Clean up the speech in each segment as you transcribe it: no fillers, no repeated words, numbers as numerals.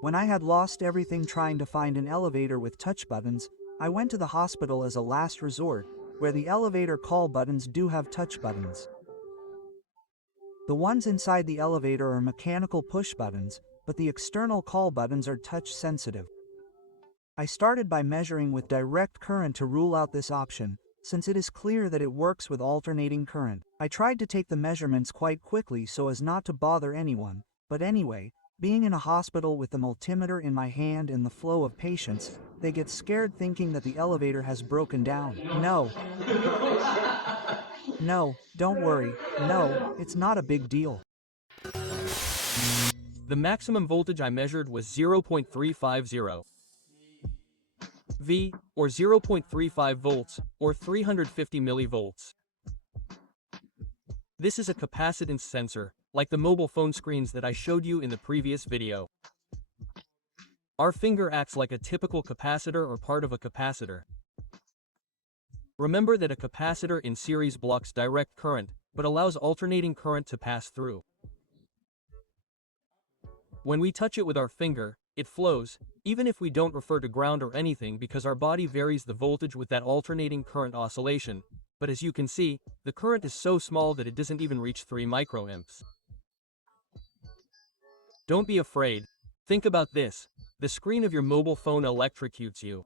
When I had lost everything trying to find an elevator with touch buttons, I went to the hospital as a last resort, where the elevator call buttons do have touch buttons. The ones inside the elevator are mechanical push buttons, but the external call buttons are touch sensitive. I started by measuring with direct current to rule out this option, since it is clear that it works with alternating current. I tried to take the measurements quite quickly so as not to bother anyone, but anyway, being in a hospital with the multimeter in my hand and the flow of patients, they get scared thinking that the elevator has broken down. No, don't worry, no, it's not a big deal. The maximum voltage I measured was 0.350 V, or 0.35 volts, or 350 millivolts. This is a capacitance sensor, like the mobile phone screens that I showed you in the previous video. Our finger acts like a typical capacitor or part of a capacitor. Remember that a capacitor in series blocks direct current, but allows alternating current to pass through. When we touch it with our finger, it flows, even if we don't refer to ground or anything, because our body varies the voltage with that alternating current oscillation, but as you can see, the current is so small that it doesn't even reach 3 microamps. Don't be afraid. Think about this. The screen of your mobile phone electrocutes you.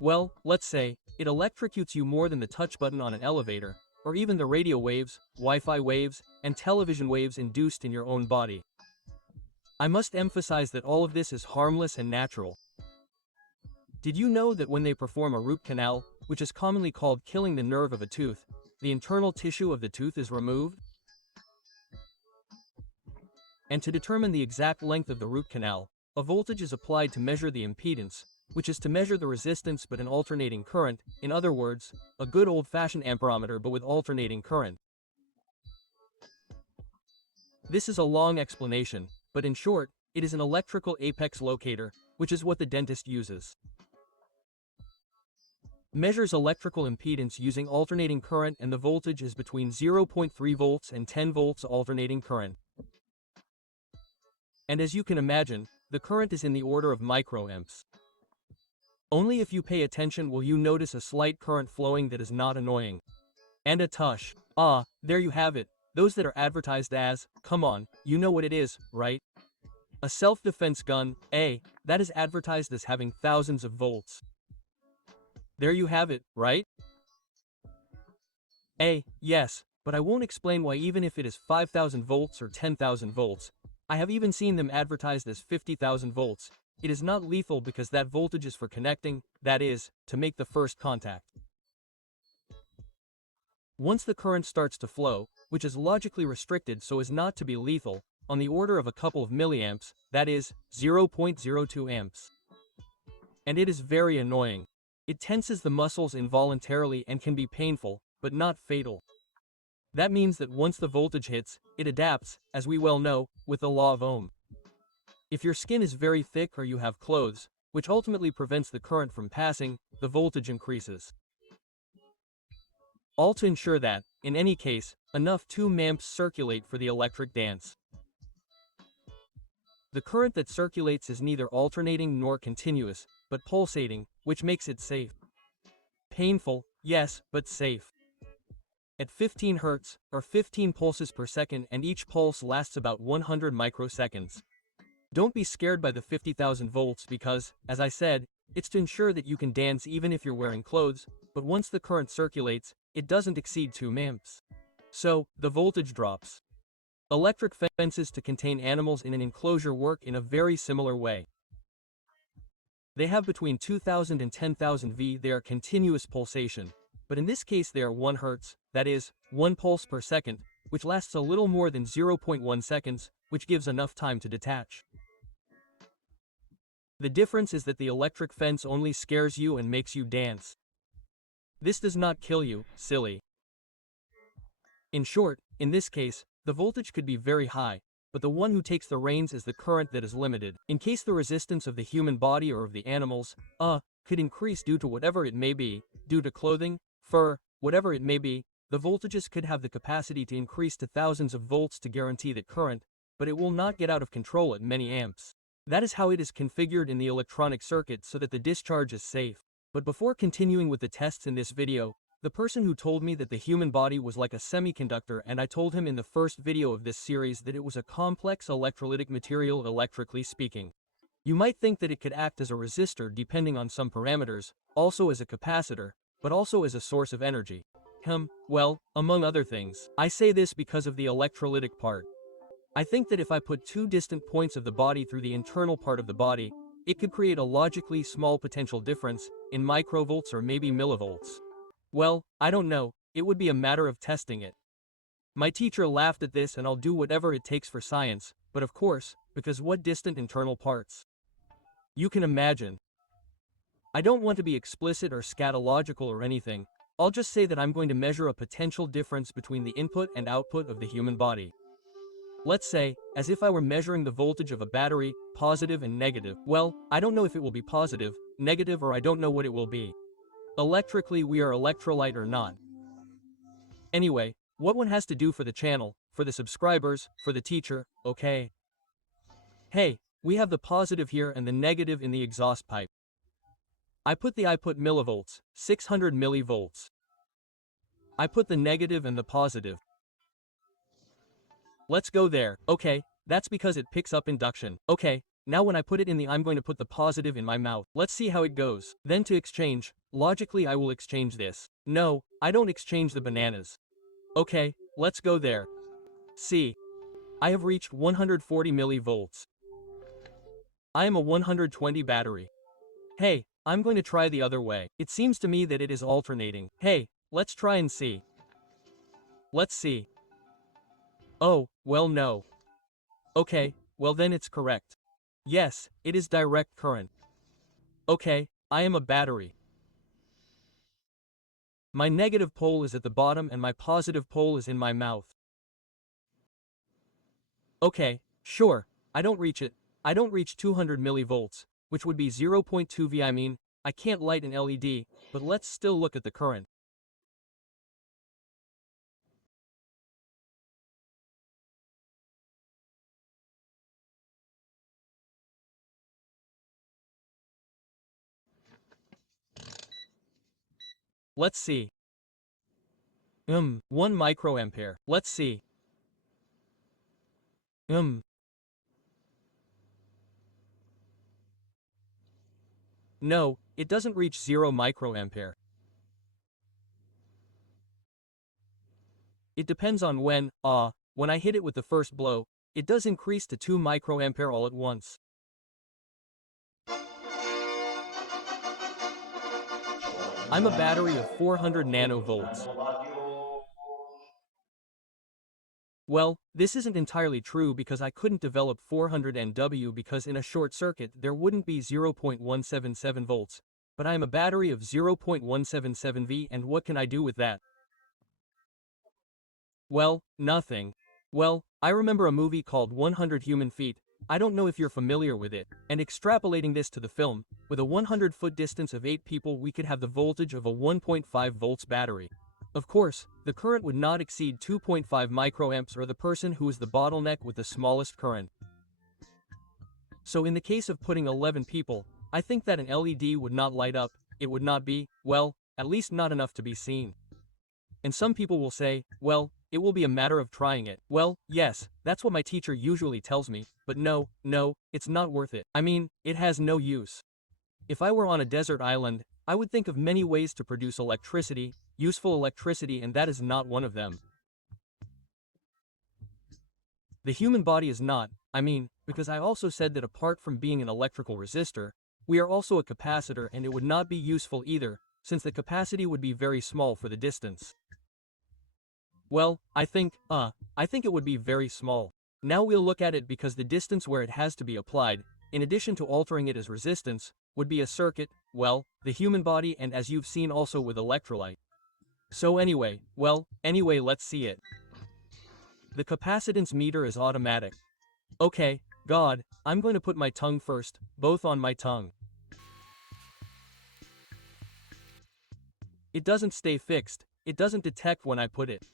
Well, let's say, it electrocutes you more than the touch button on an elevator, or even the radio waves, Wi-Fi waves, and television waves induced in your own body. I must emphasize that all of this is harmless and natural. Did you know that when they perform a root canal, which is commonly called killing the nerve of a tooth, the internal tissue of the tooth is removed? And to determine the exact length of the root canal, a voltage is applied to measure the impedance, which is to measure the resistance but an alternating current, in other words, a good old-fashioned amperometer but with alternating current. This is a long explanation, but in short, it is an electrical apex locator, which is what the dentist uses. Measures electrical impedance using alternating current, and the voltage is between 0.3 volts and 10 volts alternating current. And as you can imagine, the current is in the order of microamps. Only if you pay attention will you notice a slight current flowing that is not annoying. And a tush. Ah, there you have it. Those that are advertised as, come on, you know what it is, right? A self-defense gun, that is advertised as having thousands of volts. There you have it, right? Yes, but I won't explain why even if it is 5,000 volts or 10,000 volts. I have even seen them advertised as 50,000 volts. It is not lethal because that voltage is for connecting, that is, to make the first contact. Once the current starts to flow, which is logically restricted so as not to be lethal, on the order of a couple of milliamps, that is, 0.02 amps. And it is very annoying. It tenses the muscles involuntarily and can be painful, but not fatal. That means that once the voltage hits, it adapts, as we well know, with the law of Ohm. If your skin is very thick or you have clothes, which ultimately prevents the current from passing, the voltage increases. All to ensure that, in any case, enough 2 amps circulate for the electric dance. The current that circulates is neither alternating nor continuous, but pulsating, which makes it safe. Painful, yes, but safe. At 15 Hz, or 15 pulses per second, and each pulse lasts about 100 microseconds. Don't be scared by the 50,000 volts because, as I said, it's to ensure that you can dance even if you're wearing clothes, but once the current circulates, it doesn't exceed 2 amps. So, the voltage drops. Electric fences to contain animals in an enclosure work in a very similar way. They have between 2,000 and 10,000 V. They are continuous pulsation, but in this case they are 1 Hz, that is, 1 pulse per second, which lasts a little more than 0.1 seconds, which gives enough time to detach. The difference is that the electric fence only scares you and makes you dance. This does not kill you, silly. In short, in this case, the voltage could be very high, but the one who takes the reins is the current that is limited. In case the resistance of the human body or of the animals, could increase due to whatever it may be, due to clothing, fur, whatever it may be, the voltages could have the capacity to increase to thousands of volts to guarantee that current, but it will not get out of control at many amps. That is how it is configured in the electronic circuit so that the discharge is safe. But before continuing with the tests in this video, the person who told me that the human body was like a semiconductor, and I told him in the first video of this series that it was a complex electrolytic material electrically speaking. You might think that it could act as a resistor depending on some parameters, also as a capacitor, but also as a source of energy. Well, among other things. I say this because of the electrolytic part. I think that if I put two distant points of the body through the internal part of the body, it could create a logically small potential difference, in microvolts or maybe millivolts. Well, I don't know, it would be a matter of testing it. My teacher laughed at this, and I'll do whatever it takes for science, but of course, because what distant internal parts? You can imagine. I don't want to be explicit or scatological or anything. I'll just say that I'm going to measure a potential difference between the input and output of the human body. Let's say, as if I were measuring the voltage of a battery, positive and negative. Well, I don't know if it will be positive, negative, or I don't know what it will be. Electrically, we are electrolyte or not. Anyway, what one has to do for the channel, for the subscribers, for the teacher, okay? Hey, we have the positive here and the negative in the exhaust pipe. I put millivolts, 600 millivolts. I put the negative and the positive. Let's go there. Okay, that's because it picks up induction. Okay, now when I put it in I'm going to put the positive in my mouth. Let's see how it goes. Then to exchange, logically I will exchange this. No, I don't exchange the bananas. Okay, let's go there. See. I have reached 140 millivolts. I am a 120 battery. Hey, I'm going to try the other way. It seems to me that it is alternating. Hey, let's try and see. Let's see. Oh, well no. Okay, well then it's correct. Yes, it is direct current. Okay, I am a battery. My negative pole is at the bottom and my positive pole is in my mouth. Okay, sure, I don't reach it. I don't reach 200 millivolts, which would be 0.2 V. I mean, I can't light an LED, but let's still look at the current. Let's see. 1 microampere. Let's see. No, it doesn't reach 0 microampere. It depends on when I hit it with the first blow, it does increase to 2 microampere all at once. I'm a battery of 400 nanovolts. Well, this isn't entirely true because I couldn't develop 400 nW because in a short circuit there wouldn't be 0.177 volts, but I am a battery of 0.177 V, and what can I do with that? Well, nothing. Well, I remember a movie called 100 Human Feet. I don't know if you're familiar with it, and extrapolating this to the film, with a 100-foot distance of 8 people we could have the voltage of a 1.5 volts battery. Of course, the current would not exceed 2.5 microamps, or the person who is the bottleneck with the smallest current. So in the case of putting 11 people, I think that an LED would not light up, it would not be, well, at least not enough to be seen. And some people will say, well, it will be a matter of trying it. Well, yes, that's what my teacher usually tells me, but no, it's not worth it. I mean, it has no use. If I were on a desert island, I would think of many ways to produce electricity, useful electricity, and that is not one of them. The human body is not, because I also said that apart from being an electrical resistor, we are also a capacitor, and it would not be useful either, since the capacity would be very small for the distance. Well, I think it would be very small. Now we'll look at it because the distance where it has to be applied, in addition to altering it as resistance, would be a circuit, well, the human body, and as you've seen also with electrolyte. So anyway, let's see it. The capacitance meter is automatic. Okay, God, I'm going to put my tongue first, both on my tongue. It doesn't stay fixed, it doesn't detect when I put it.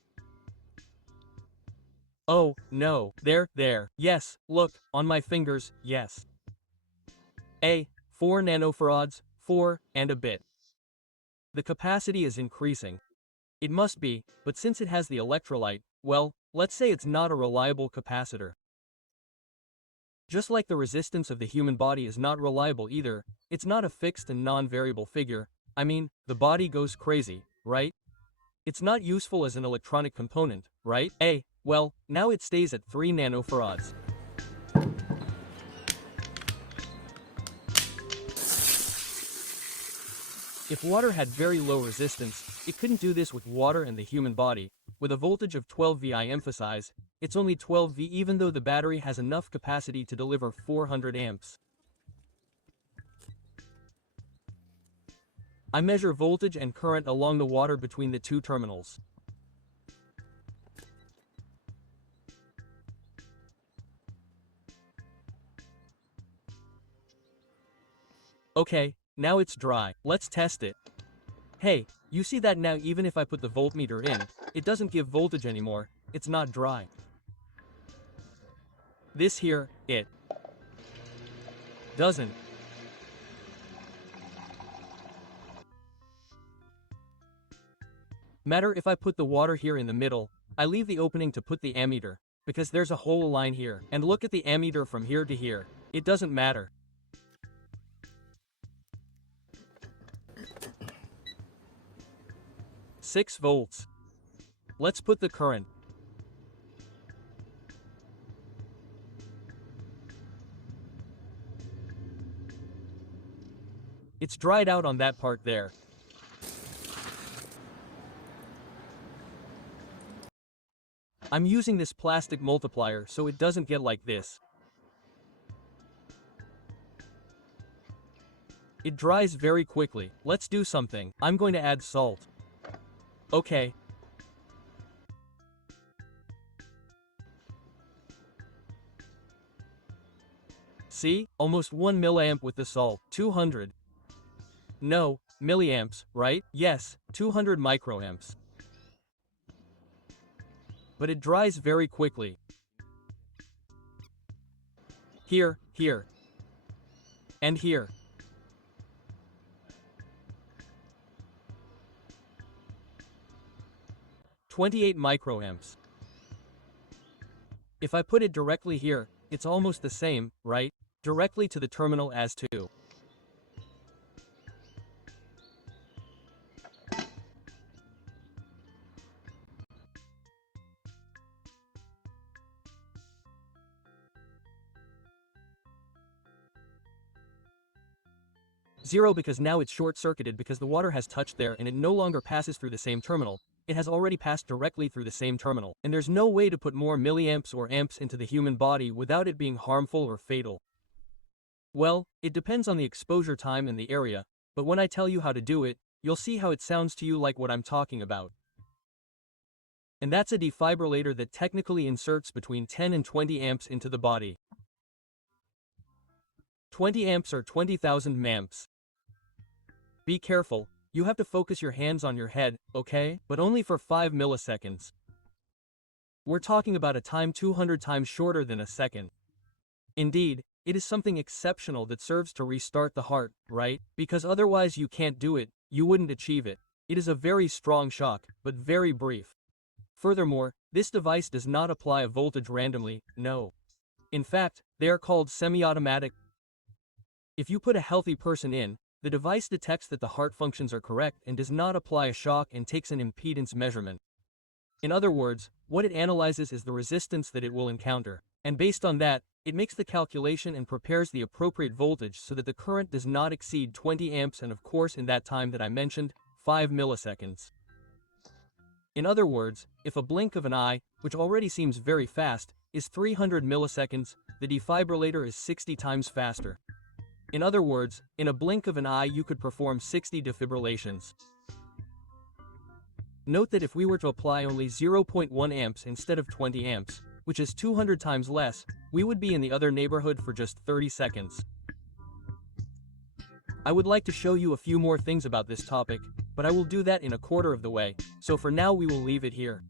Oh, no, there, yes, look, on my fingers, yes. A. 4 nanofarads, 4 and a bit. The capacity is increasing. It must be, but since it has the electrolyte, well, let's say it's not a reliable capacitor. Just like the resistance of the human body is not reliable either, it's not a fixed and non-variable figure. I mean, the body goes crazy, right? It's not useful as an electronic component, right? Well, now it stays at 3 nanofarads. If water had very low resistance, it couldn't do this with water and the human body. With a voltage of 12 V, I emphasize, it's only 12 V even though the battery has enough capacity to deliver 400 amps. I measure voltage and current along the water between the two terminals. Okay, now it's dry. Let's test it. Hey, you see that now even if I put the voltmeter in, it doesn't give voltage anymore, it's not dry. This here, it doesn't. Matter if I put the water here in the middle, I leave the opening to put the ammeter, because there's a whole line here, and look at the ammeter from here to here, it doesn't matter. "6 volts. Let's put the current. It's dried out on that part there. I'm using this plastic multiplier so it doesn't get like this. It dries very quickly. Let's do something. I'm going to add salt. Okay. See? Almost 1 milliamp with the salt. 200. No, milliamps, right? Yes, 200 microamps. But it dries very quickly. Here, here. And here. "28 microamps. If I put it directly here, it's almost the same, right? Directly to the terminal as to. Zero because now it's short-circuited because the water has touched there and it no longer passes through the same terminal. It has already passed directly through the same terminal, and there's no way to put more milliamps or amps into the human body without it being harmful or fatal. Well, it depends on the exposure time and the area, but when I tell you how to do it, you'll see how it sounds to you like what I'm talking about. And that's a defibrillator that technically inserts between 10 and 20 amps into the body. 20 amps or 20,000 mamps. Be careful, you have to focus your hands on your head, okay? But only for 5 milliseconds. We're talking about a time 200 times shorter than a second. Indeed, it is something exceptional that serves to restart the heart, right? Because otherwise you can't do it, you wouldn't achieve it. It is a very strong shock, but very brief. Furthermore, this device does not apply a voltage randomly, no. In fact, they are called semi-automatic. If you put a healthy person in, the device detects that the heart functions are correct and does not apply a shock and takes an impedance measurement. In other words, what it analyzes is the resistance that it will encounter, and based on that, it makes the calculation and prepares the appropriate voltage so that the current does not exceed 20 amps and of course in that time that I mentioned, 5 milliseconds. In other words, if a blink of an eye, which already seems very fast, is 300 milliseconds, the defibrillator is 60 times faster. In other words, in a blink of an eye you could perform 60 defibrillations. Note that if we were to apply only 0.1 amps instead of 20 amps, which is 200 times less, we would be in the other neighborhood for just 30 seconds. I would like to show you a few more things about this topic, but I will do that in a quarter of the way, so for now we will leave it here.